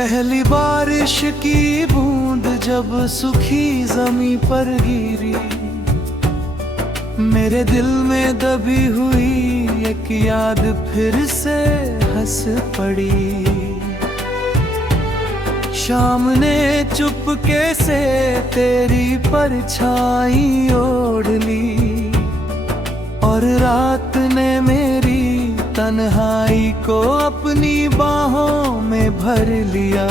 पहली बारिश की बूंद जब सूखी जमी पर गिरी, मेरे दिल में दबी हुई एक याद फिर से हंस पड़ी। शाम ने चुपके से तेरी परछाई ओढ़ ली, और रात ने मेरी तन्हाई को अपनी बाहों में भर लिया।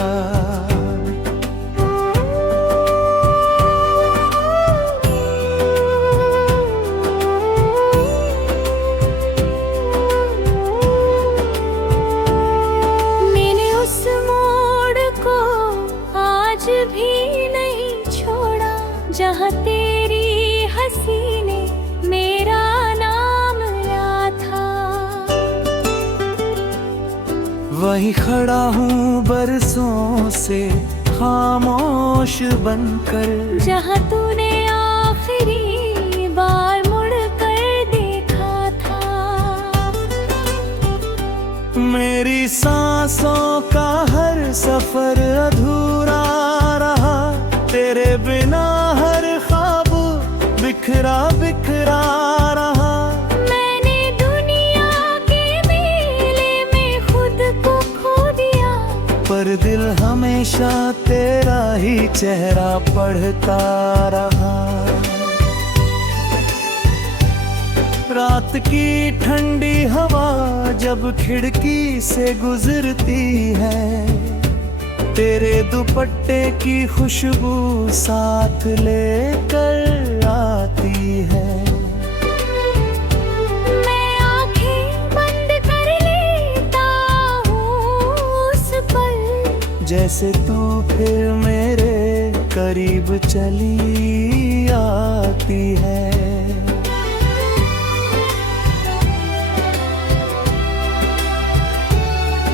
मैंने उस मोड़ को आज भी नहीं छोड़ा, जहाँ तेरी हंसी ने मेरा नाम लिया था। वहीं खड़ा हूँ बरसों से खामोश बनकर, जहाँ तूने आखिरी बार मुड़ कर देखा था। मेरी सांसों का हर सफर अधूरा रहा, तेरे बिना हर ख्वाब बिखरा बिखरा रहा। मैंने दुनिया के मेले में खुद को खो दिया, पर दिल हमेशा तेरा ही चेहरा पढ़ता रहा। रात की ठंडी हवा जब खिड़की से गुजरती है, तेरे दुपट्टे की खुशबू साथ लेकर आती है। मैं आंखें बंद कर लेता हूँ उस पल, जैसे तू फिर मेरे करीब चली आती है।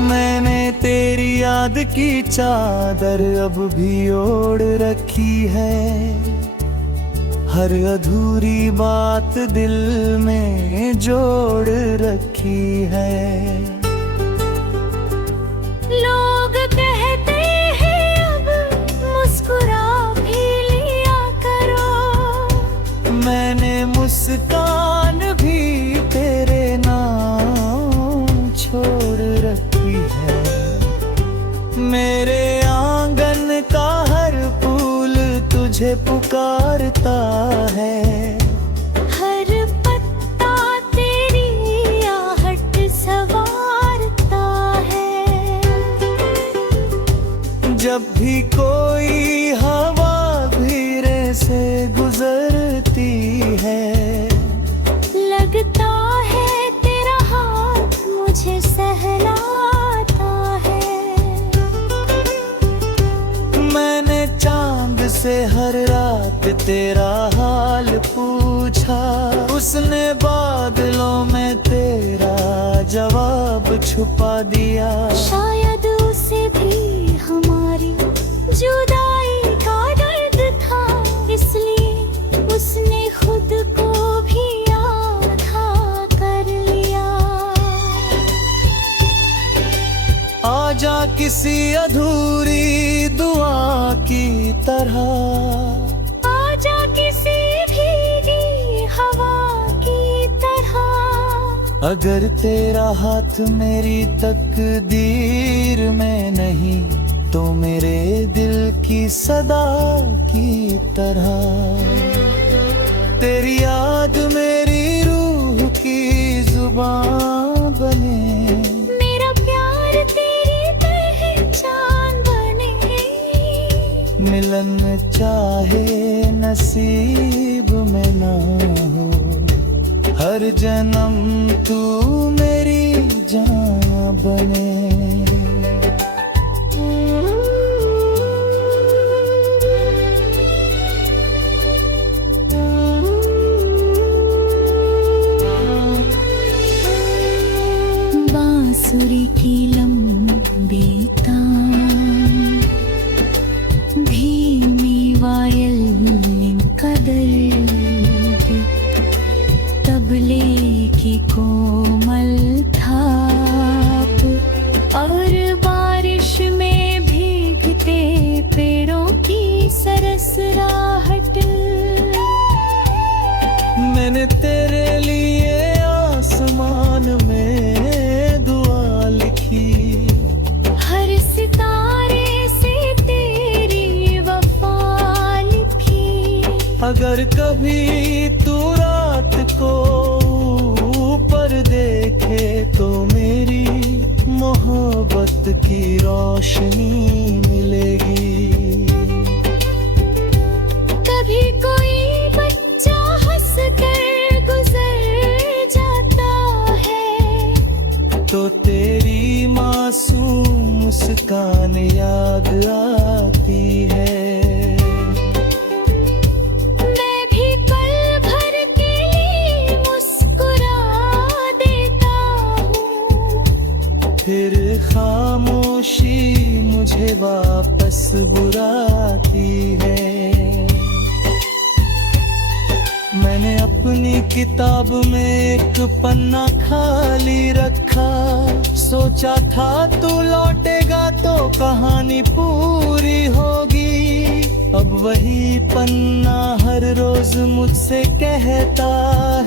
मैंने तेरी याद की चादर अब भी ओढ़ रखी है, हर अधूरी बात दिल में जोड़ रखी है। लोग कहते हैं अब मुस्कुरा भी लिया करो, मैंने मुस्कान भी तेरे नाम छोड़ रखी है। मेरे आंगन का हर फूल तुझे पुकारता है, हर पत्ता तेरी आहट सवारता है। जब भी कोई हवा धीरे से गुजरती है, लगता है तेरा हाथ मुझे सहलाता है। मैंने चांद से हर रात तेरा हाल पूछा, उसने बादलों में तेरा जवाब छुपा दिया। शायद उसे भी हमारी जुदाई का दर्द था, इसलिए उसने खुद को भी आधा कर लिया। आजा किसी अधूरी दुआ की तरह, आजा किसी भीगी हवा की तरह। अगर तेरा हाथ मेरी तकदीर में नहीं, तो मेरे दिल की सदा की तरह। तेरी याद मेरी रूह की जुबान बने, मेरा प्यार तेरी पहचान बने। मिलन चाहे नसीब में ना हो, हर जन्म तू मेरी जान बने। बांसुरी की लंबी तान, धीमी वायल का दर्द, तबले की कोमल थाप, और बारिश में भी मैंने तेरे लिए आसमान में दुआ लिखी। हर सितारे से तेरी वफा लिखी। अगर कभी तू रात को ऊपर देखे तो मेरी मोहब्बत की रोशनी मिलेगी। कभी कोई बच्चा हंस कर गुजर जाता है तो तेरी मासूम मुस्कान याद आती है। मैं भी पल भर के लिए मुस्कुरा देता हूँ। फिर खामोशी मुझे वापस बुलाती है। मैंने अपनी किताब में एक पन्ना खाली रखा। सोचा था तू लौटेगा तो कहानी पूरी होगी। अब वही पन्ना हर रोज मुझसे कहता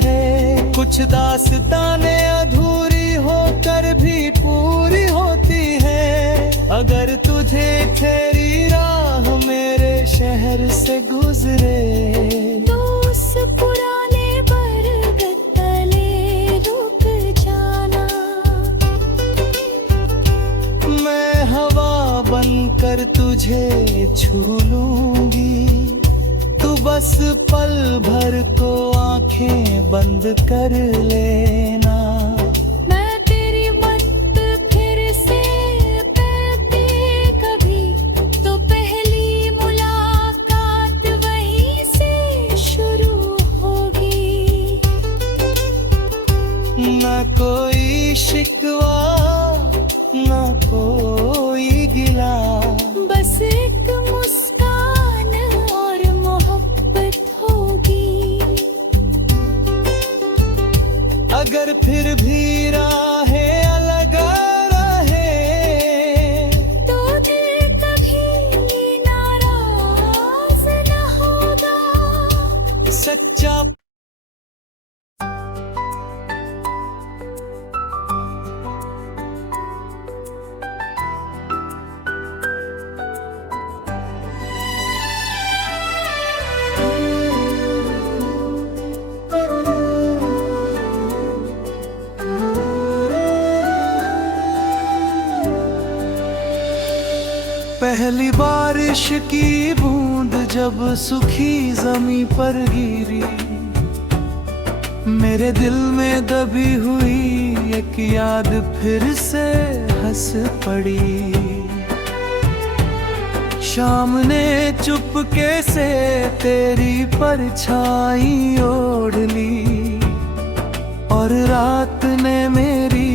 है, कुछ दास्तानें अधूरी होकर भी पूरी होती है। अगर तुझे तेरी राह मेरे शहर से गुजरे तो उस पुराने बरगद तले रुक जाना। मैं हवा बनकर तुझे छू लूंगी। तू बस पल भर को आंखें बंद कर लेना। मैं तेरी मत फिर से पाते कभी तो पहली मुलाकात वहीं से शुरू होगी। न कोई शिकवा न कोई गिला, बस एक मुस्कान और मोहब्बत होगी। अगर फिर भी राहें अलग रहे तो दिल कभी नाराज न होगा। सच्चा पहली बारिश की बूंद जब सूखी जमी पर गिरी, मेरे दिल में दबी हुई एक याद फिर से हंस पड़ी। शाम ने चुपके से तेरी परछाई ओढ़ ली और रात ने मेरी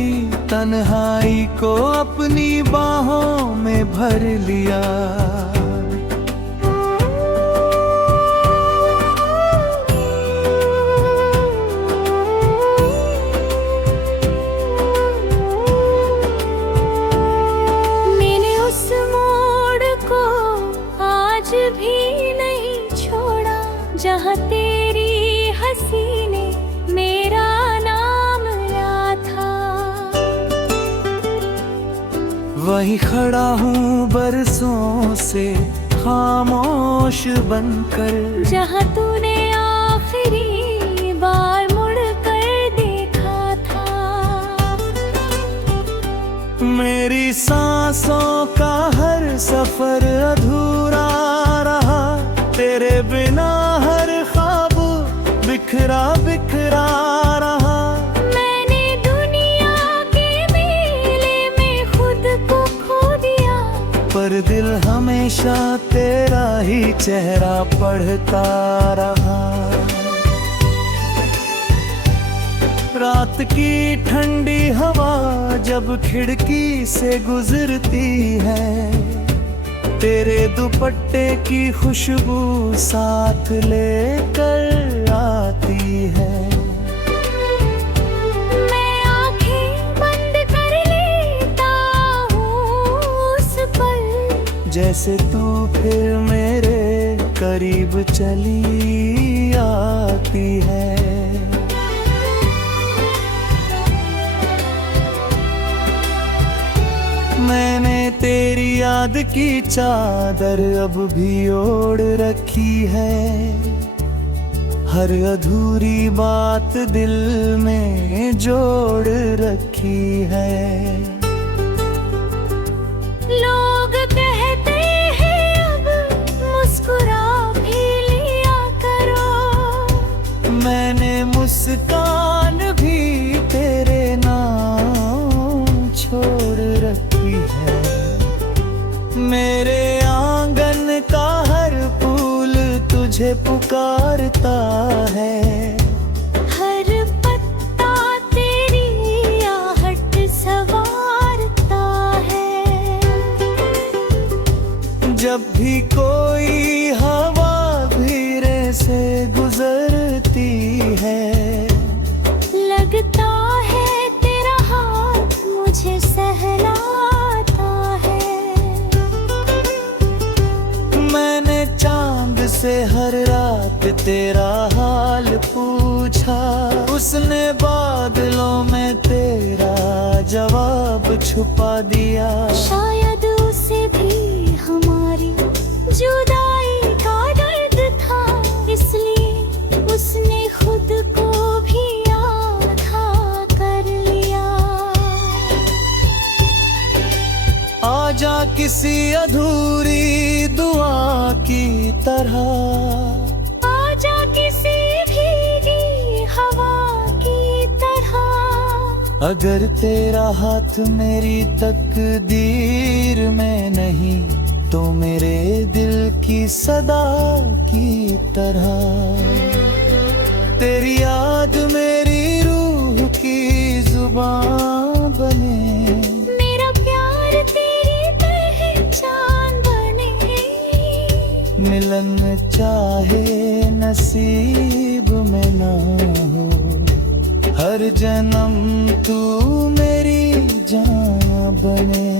तन्हाई को अपनी बाहों में भर लिया। मैंने उस मोड़ को आज भी नहीं छोड़ा जहाँ तेरी हंसी ने मेरा नाम लिया था। वहीं खड़ा हूँ बरसों से खामोश बनकर, जहाँ तूने आखिरी बार मुड़ कर देखा था। मेरी सांसों का हर सफर अधूरा रहा, तेरे बिना हर ख्वाब बिखरा बिखरा रहा। मैंने दुनिया के मेले में खुद को खो दिया, पर दिल हमेशा तेरा ही चेहरा पढ़ता रहा। रात की ठंडी हवा जब खिड़की से गुजरती है, तेरे दुपट्टे की खुशबू साथ लेकर आती है। मैं आंखें बंद कर लेता हूँ उस पल, जैसे तू फिर मेरे करीब चली आती है। याद की चादर अब भी ओढ़ रखी है, हर अधूरी बात दिल में जोड़ रखी है। लोग कहते हैं अब मुस्कुरा भी लिया करो, मैंने मुस्कान भी तेरे नाम छोड़ रखी है। मेरे आंगन का हर फूल तुझे पुकारता है, हर पत्ता तेरी आहट सवारता है। जब भी कोई हवा धीरे से गुजरती है, लगता है तेरा हाथ मुझे सहलाता है। मैंने चांद से हर रात तेरा हाल पूछा, उसने बादलों में तेरा जवाब छुपा दिया। शायद उसे भी हमारी जुदाई का दर्द था, इसलिए उसने खुद को भी आधा कर लिया। आजा किसी अधूरी दुआ की तरह, आजा किसी भीगी हवा की तरह। अगर तेरा हाथ मेरी तकदीर में नहीं तो मेरे दिल की सदा की तरह। तेरी याद मेरी रूह की जुबान बने, मेरा प्यार तेरी पहचान बने। मिलन चाहे नसीब में ना हो, हर जन्म तू मेरी जान बने।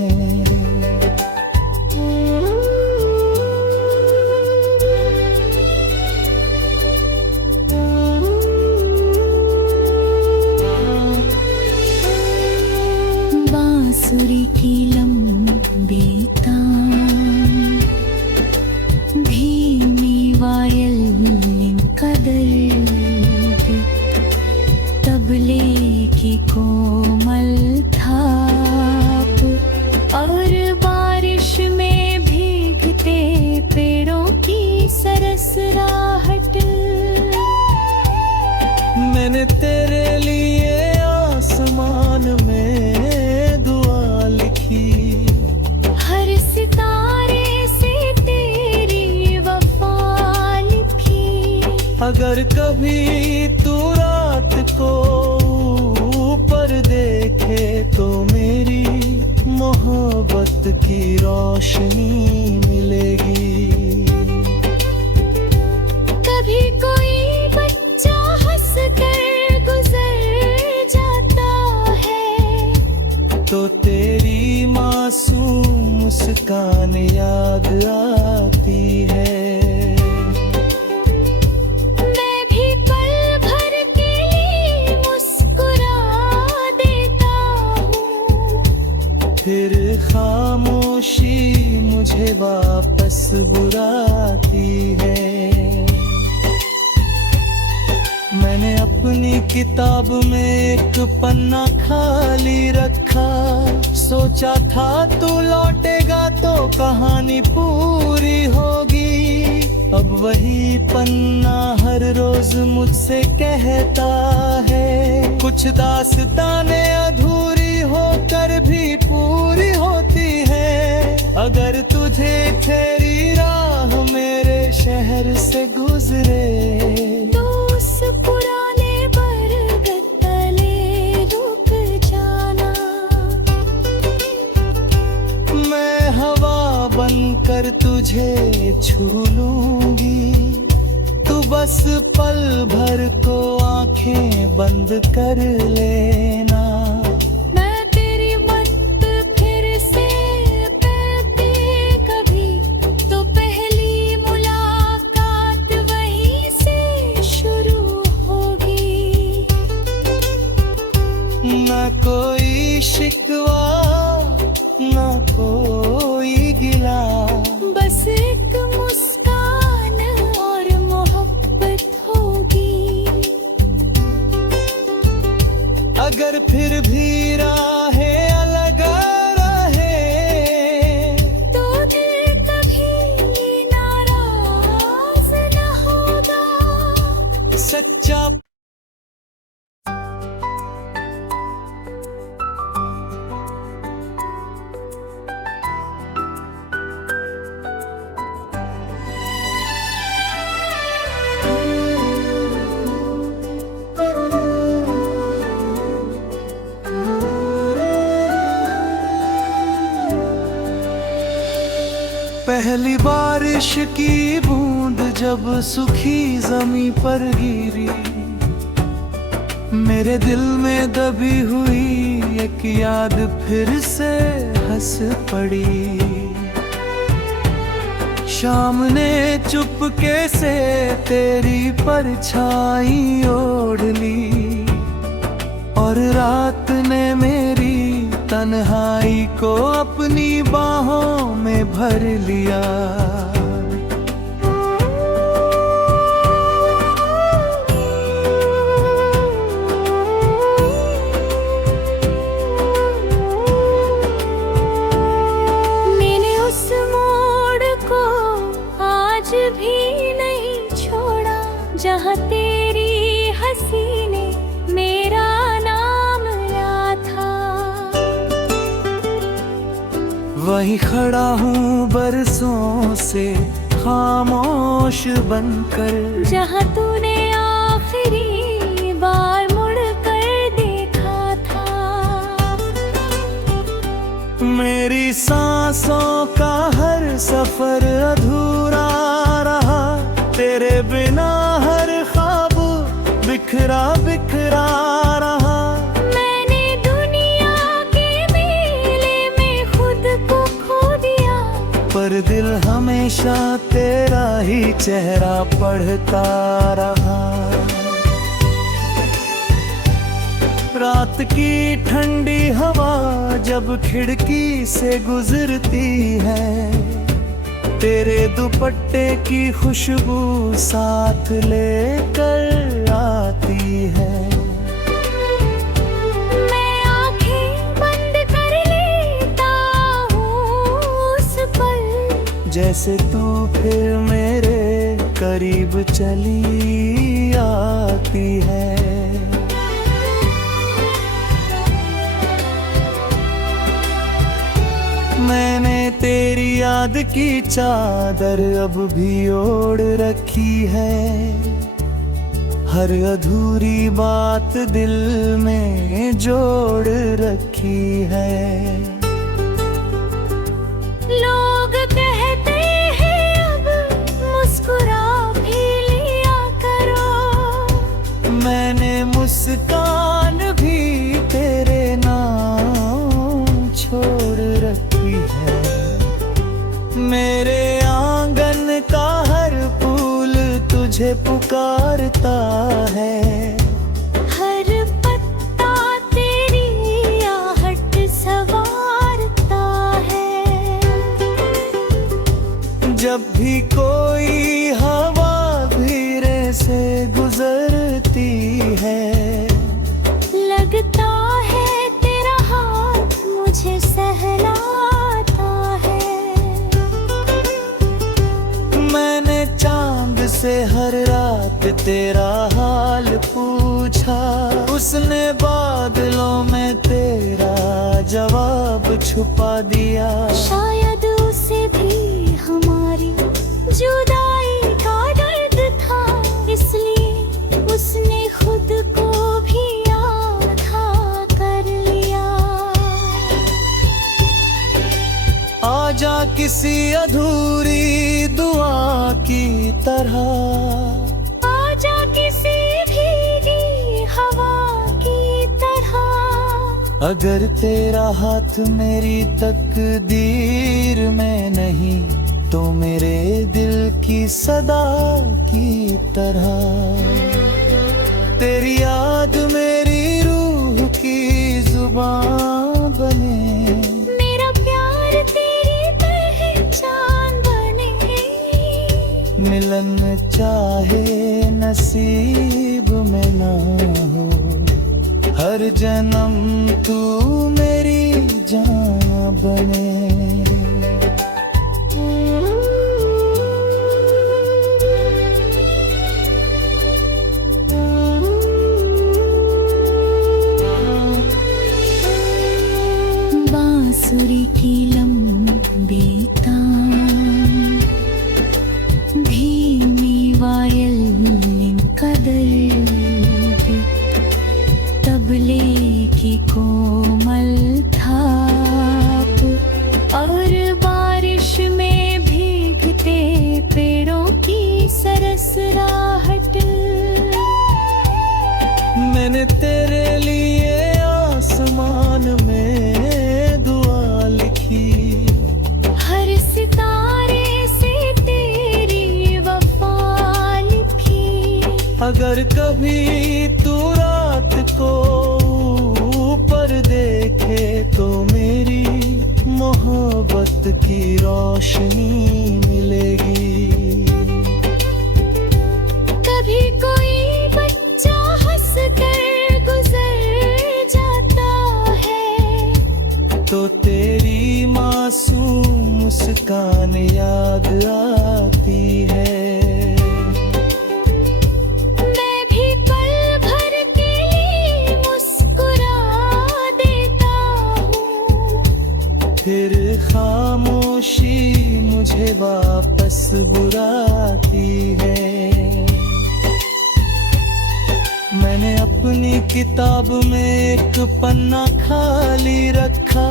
बांसुरी की लंबी तान, धीमी वायल का दर्द, तबले की कोमल थाप, और बारिश में भीगते पेड़ों की सरसराहट। मैंने तेरे लिए आसमान में दुआ लिखी, हर सितारे से तेरी वफा लिखी। अगर कभी तू रात को ऊपर देखे तो मेरी मोहब्बत की रोशनी मिलेगी। कभी कोई बच्चा हंस कर गुजर जाता है, तो तेरी मासूम मुस्कान याद आती है। मैं भी पल भर के लिए मुस्कुरा देता हूँ, फिर खामोशी मुझे वापस बुलाती है। मैंने अपनी किताब में एक पन्ना खाली रखा, सोचा था तू लौटेगा तो कहानी पूरी होगी। अब वही पन्ना हर रोज मुझसे कहता है, कुछ दास्तानें अधूरी होकर भी पूरी होती है। अगर तुझे तेरी राह मेरे शहर से गुजरे, तो उस पुराने बरगद तले रुक जाना। मैं हवा बनकर तुझे छू लूंगी, तू बस पल भर को आंखें बंद कर लेना। मैं तेरी मत फिर से पैते कभी, तो पहली मुलाकात वहीं से शुरू होगी। न कोई शिकवा न कोई गिला, फिर भी राहें अलग रहे, तो दिल कभी नाराज न होगा। सच्चा पहली बारिश की बूंद जब सूखी जमी पर गिरी, मेरे दिल में दबी हुई एक याद फिर से हंस पड़ी। शाम ने चुपके से तेरी परछाई ओढ़ ली, और रात ने मेरी तन्हाई को अपनी बाहों में भर लिया। मैंने उस मोड़ को आज भी नहीं छोड़ा, जहाँ तेरी हंसी ने मेरा नाम लिया था। वहीं खड़ा हूँ बरसों से खामोश बनकर, जहाँ तूने आखिरी बार मुड़ कर देखा था। मेरी सांसों का हर सफर अधूरा रहा, तेरे बिना हर ख्वाब बिखरा बिखरा रहा। मैंने दुनिया के मेले में खुद को खो दिया, पर दिल हमेशा तेरा ही चेहरा पढ़ता रहा। रात की ठंडी हवा जब खिड़की से गुजरती है, तेरे दुपट्टे की खुशबू साथ लेकर आती है। मैं आंखें बंद कर लेता हूँ उस पल, जैसे तू फिर मेरे करीब चली आती है। मैंने तेरी याद की चादर अब भी ओढ़ रखी है, हर अधूरी बात दिल में जोड़ रखी है। लोग कहते हैं अब मुस्कुरा भी लिया करो, मैंने मुस्कान भी तेरे नाम छोड़ रखी है। मेरे आंगन का हर फूल तुझे पुकारता है, हर पत्ता तेरी आहट सवारता है। जब भी कोई हवा धीरे से गुजरती है, लगता है तेरा हाथ मुझे सहलाता है। मैंने चांद से हर रात तेरा हाल पूछा, उसने बादलों में तेरा जवाब छुपा दिया। शायद उसे भी हमारी जुदाई का दर्द था, इसलिए उसने खुद को भी आधा कर लिया। आजा किसी अधूरी दुआ की तरह, आजा किसी भीगी हवा की तरह। अगर तेरा हाथ मेरी तकदीर में नहीं, तो मेरे दिल की सदा की तरह। तेरी याद मेरी रूह की जुबान बने, मेरा प्यार तेरी पहचान बने। मिलन चाहे नसीब में ना हो, हर हर जन्म तू मेरी जान बने। बांसुरी की लंबी तान, धीमी वायलिन का दर्द, तबले की कोमल थाप और बारिश में भीगते पेड़ों की सरसराहट। मैंने तेरे लिए आसमान में दुआ लिखी, हर सितारे से तेरी वफा लिखी। अगर कभी तू रात को ऊपर देखे तो मेरी मोहब्बत की रोशनी मिलेगी। कभी कोई बच्चा हंस कर गुजर जाता है तो तेरी मासूम मुस्कान याद आती है। मैं भी पल भर के लिए मुस्कुरा देता हूँ, फिर खामोशी मुझे वापस बुलाती है। मैंने अपनी किताब में एक पन्ना खाली रखा,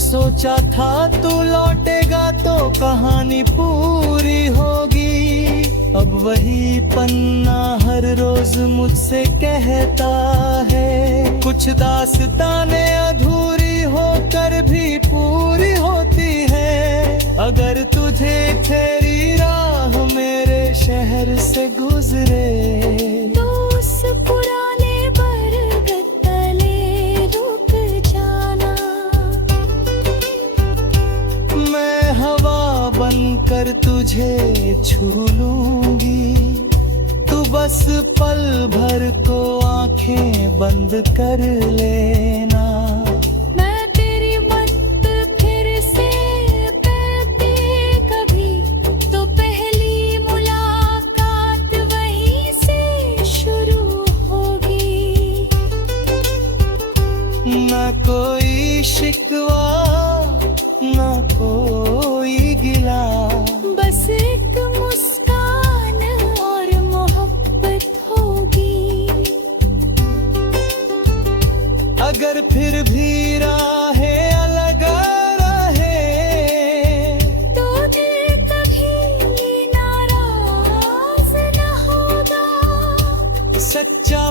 सोचा था तू लौटेगा तो कहानी पूरी होगी। अब वही पन्ना हर रोज मुझसे कहता है, कुछ दास्तानें अधूरी होकर भी पूरी होती है। अगर तुझे तेरी राह मेरे शहर से गुजरे तो उस पुराने बरगद तले रुक जाना। मैं हवा बनकर तुझे छू लूंगी, तू बस पल भर को आंखें बंद कर लेना। मैं तेरी मत फिर से कहते कभी तो पहली मुलाकात वहीं से शुरू होगी। न कोई शिकवा न कोई गिला, बस एक मुस्कान और मोहब्बत होगी। अगर फिर भी राहें अलग रहे तो दिल कभी नाराज न होगा। सच्चा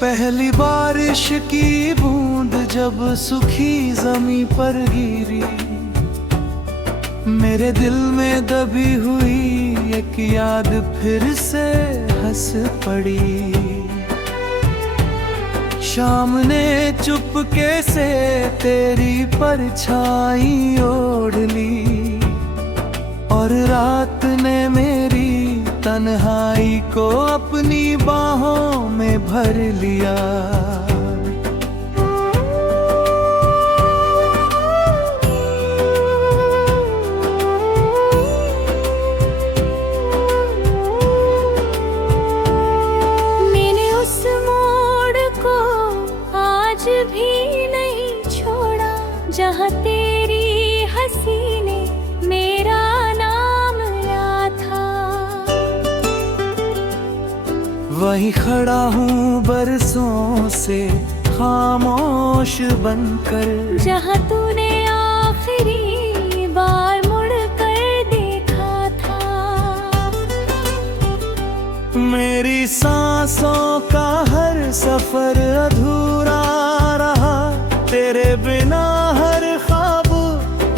पहली बारिश की बूंद जब सूखी जमी पर गिरी, मेरे दिल में दबी हुई एक याद फिर से हंस पड़ी। शाम ने चुपके से तेरी परछाई ओढ़ ली और रात ने मेरी तन्हाई को अपनी बाहों में भर लिया। मैंने उस मोड़ को आज भी नहीं छोड़ा जहाँ तेरी हंसी ने मेरा नाम लिया था। वहीं खड़ा हूँ बरसों से खामोश बनकर, जहाँ तूने आखिरी बार मुड़ कर देखा था। मेरी सांसों का हर सफर अधूरा रहा, तेरे बिना हर ख्वाब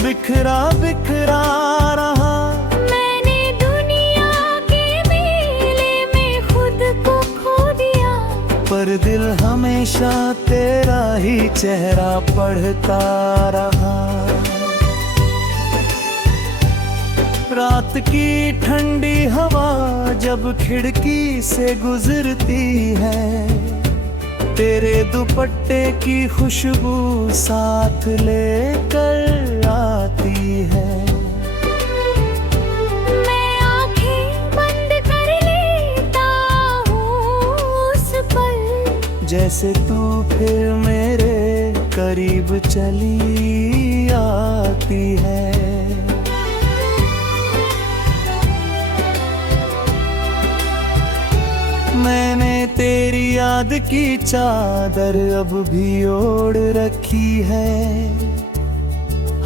बिखरा बिखरा रहा। पर दिल हमेशा तेरा ही चेहरा पढ़ता रहा। रात की ठंडी हवा जब खिड़की से गुजरती है, तेरे दुपट्टे की खुशबू साथ लेकर आती है। मैं आंखें बंद कर लेता हूँ उस पल, जैसे तू फिर मेरे करीब चली आती है। मैंने तेरी याद की चादर अब भी ओढ़ रखी है,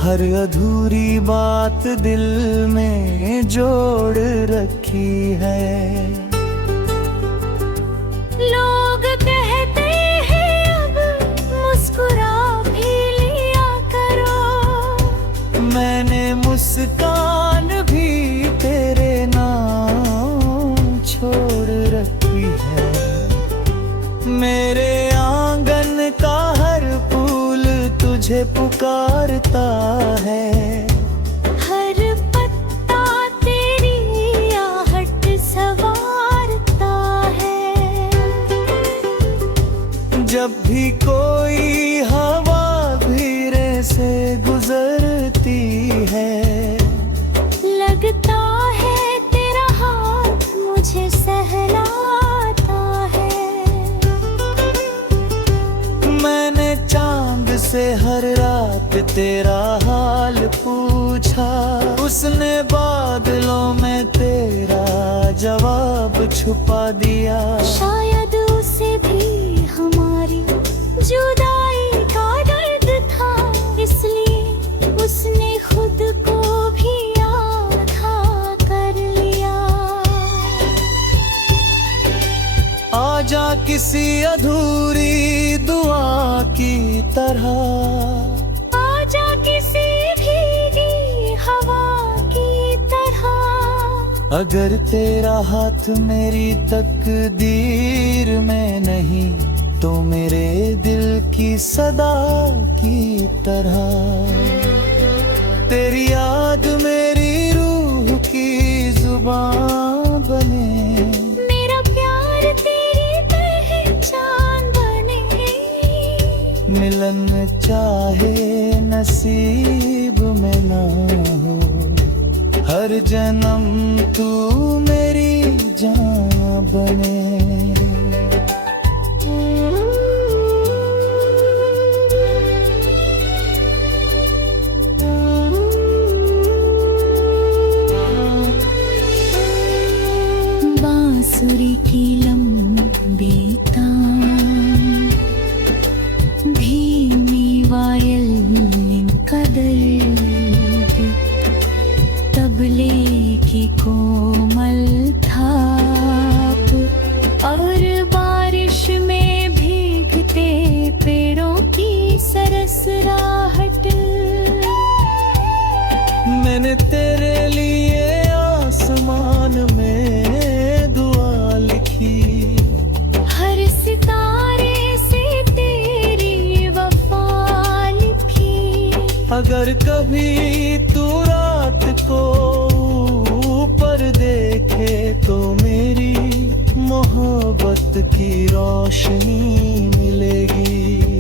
हर अधूरी बात दिल में जोड़ रखी है। लोग कहते हैं अब मुस्कुरा भी लिया करो, मैंने मुस्कान भी तेरे नाम छोड़ रखी है। मेरे आंगन का हर फूल तुझे पुकारता है, हर पत्ता तेरी आहट सवारता है। जब भी कोई हवा धीरे से गुजरती है, लगता है तेरा हाथ मुझे सहलाता है। मैंने चांद से हर रात तेरा हाल पूछा, उसने बादलों में तेरा जवाब छुपा दिया। शायद उसे भी हमारी जुदाई का दर्द था, इसलिए उसने खुद को भी आधा कर लिया। आजा किसी अधूरी दुआ की तरह, आजा किसी भीगी हवा की तरह, अगर तेरा हाथ मेरी तकदीर में नहीं तो मेरे दिल की सदा की तरह। तेरी याद मेरी रूह की जुबान बने, मेरा प्यार तेरी पहचान बने। मिलन चाहे नसीब में ना हो, हर जन्म तू मेरी जान बने। बांसुरी की लंबी तान, धीमी वायल का दर्द, तबले की कोमल थाप, और बारिश में भीगते पेड़ों की सरसराहट। मैंने तेरे लिए आसमान में दुआ लिखी, हर सितारे से तेरी वफा लिखी। अगर कभी तू रात को ऊपर देखे तो मेरी मोहब्बत की रोशनी मिलेगी।